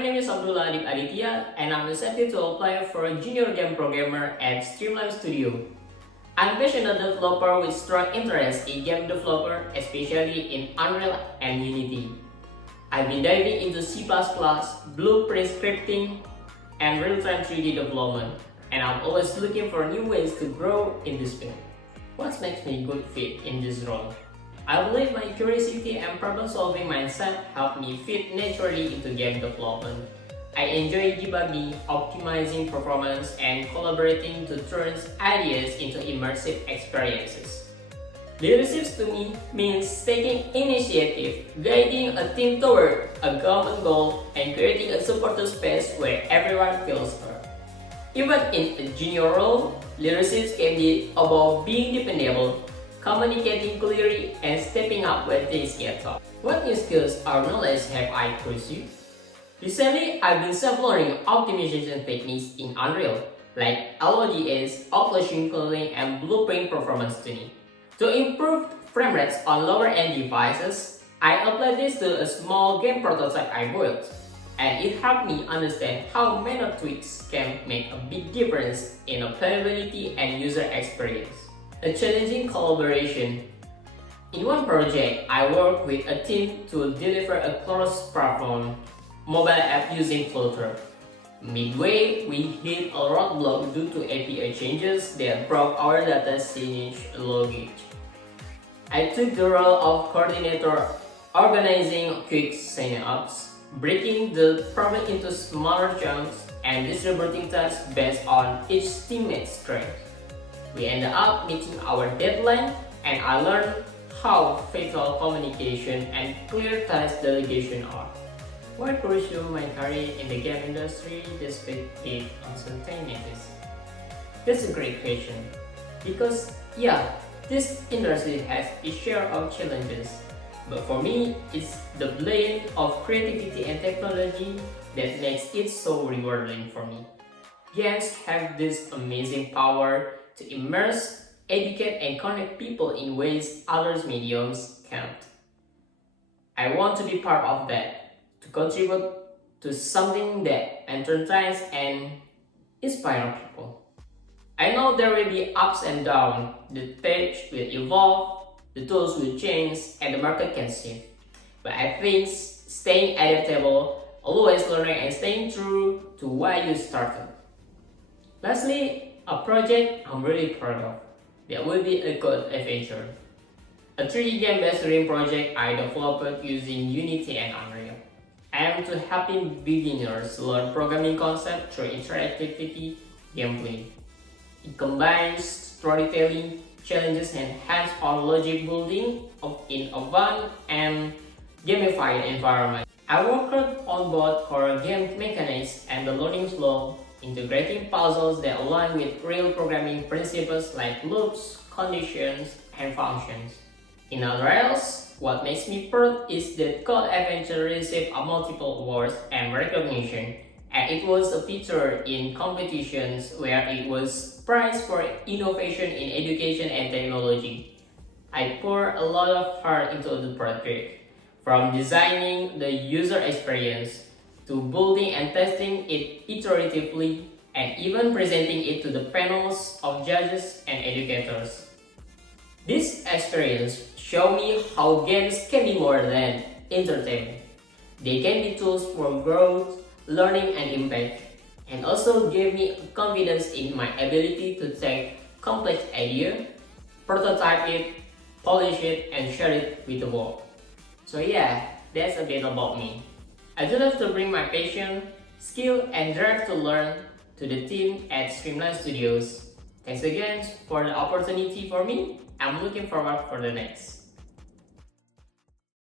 My name is Adib and I'm excited to apply for a junior game programmer at Streamline Studio. I'm a passionate developer with strong interest in game developer, especially in Unreal and Unity. I've been diving into C++, blueprint scripting, and real-time 3D development, and I'm always looking for new ways to grow in this field. What makes me a good fit in this role? I believe my curiosity and problem-solving mindset help me fit naturally into game development. I enjoy debugging, optimizing performance, and collaborating to turn ideas into immersive experiences. Leadership to me means taking initiative, guiding a team toward a common goal, and creating a supportive space where everyone feels heard. Even in a junior role, leadership can be about being dependable, communicating clearly, and stepping up when things get tough. What new skills or knowledge have I pursued? Recently, I've been self-learning optimization techniques in Unreal, like LODS, occlusion cooling, and blueprint performance tuning. To improve frame rates on lower-end devices, I applied this to a small game prototype I built, and it helped me understand how minor tweaks can make a big difference in playability and user experience. A challenging collaboration. In one project, I worked with a team to deliver a cross-platform mobile app using Flutter. Midway, we hit a roadblock due to API changes that broke our data signage logic. I took the role of coordinator, organizing quick sign-ups, breaking the problem into smaller chunks, and distributing tasks based on each teammate's strength. We ended up meeting our deadline, and I learned how vital communication and clear task delegation are. Why pursue my career in the game industry despite its uncertainties? That's a great question. Because, this industry has its share of challenges. But for me, it's the blend of creativity and technology that makes it so rewarding for me. Games have this amazing power to immerse, educate, and connect people in ways other mediums can't. I want to be part of that, to contribute to something that entertains and inspires people. I know there will be ups and downs, the page will evolve, the tools will change, and the market can shift. But I think staying adaptable, always learning, and staying true to why you started. Lastly, a project I'm really proud of. That will be a Code Adventure, a 3D game-based dream project I developed using Unity and Unreal. I am to helping beginners learn programming concepts through interactivity gameplay. It combines storytelling, challenges, and hands-on logic building in a fun and gamified environment. I worked on both core game mechanics and the learning flow, integrating puzzles that align with real programming principles like loops, conditions, and functions. In Unreal, what makes me proud is that Code Adventure received multiple awards and recognition, and it was a feature in competitions where it was prized for innovation in education and technology. I poured a lot of heart into the project, from designing the user experience to building and testing it iteratively, and even presenting it to the panels of judges and educators. This experience showed me how games can be more than entertainment. They can be tools for growth, learning, and impact, and also gave me confidence in my ability to take complex ideas, prototype it, polish it, and share it with the world. So that's a bit about me. I do love to bring my passion, skill, and drive to learn to the team at Streamline Studios. Thanks again for the opportunity for me. I'm looking forward for the next.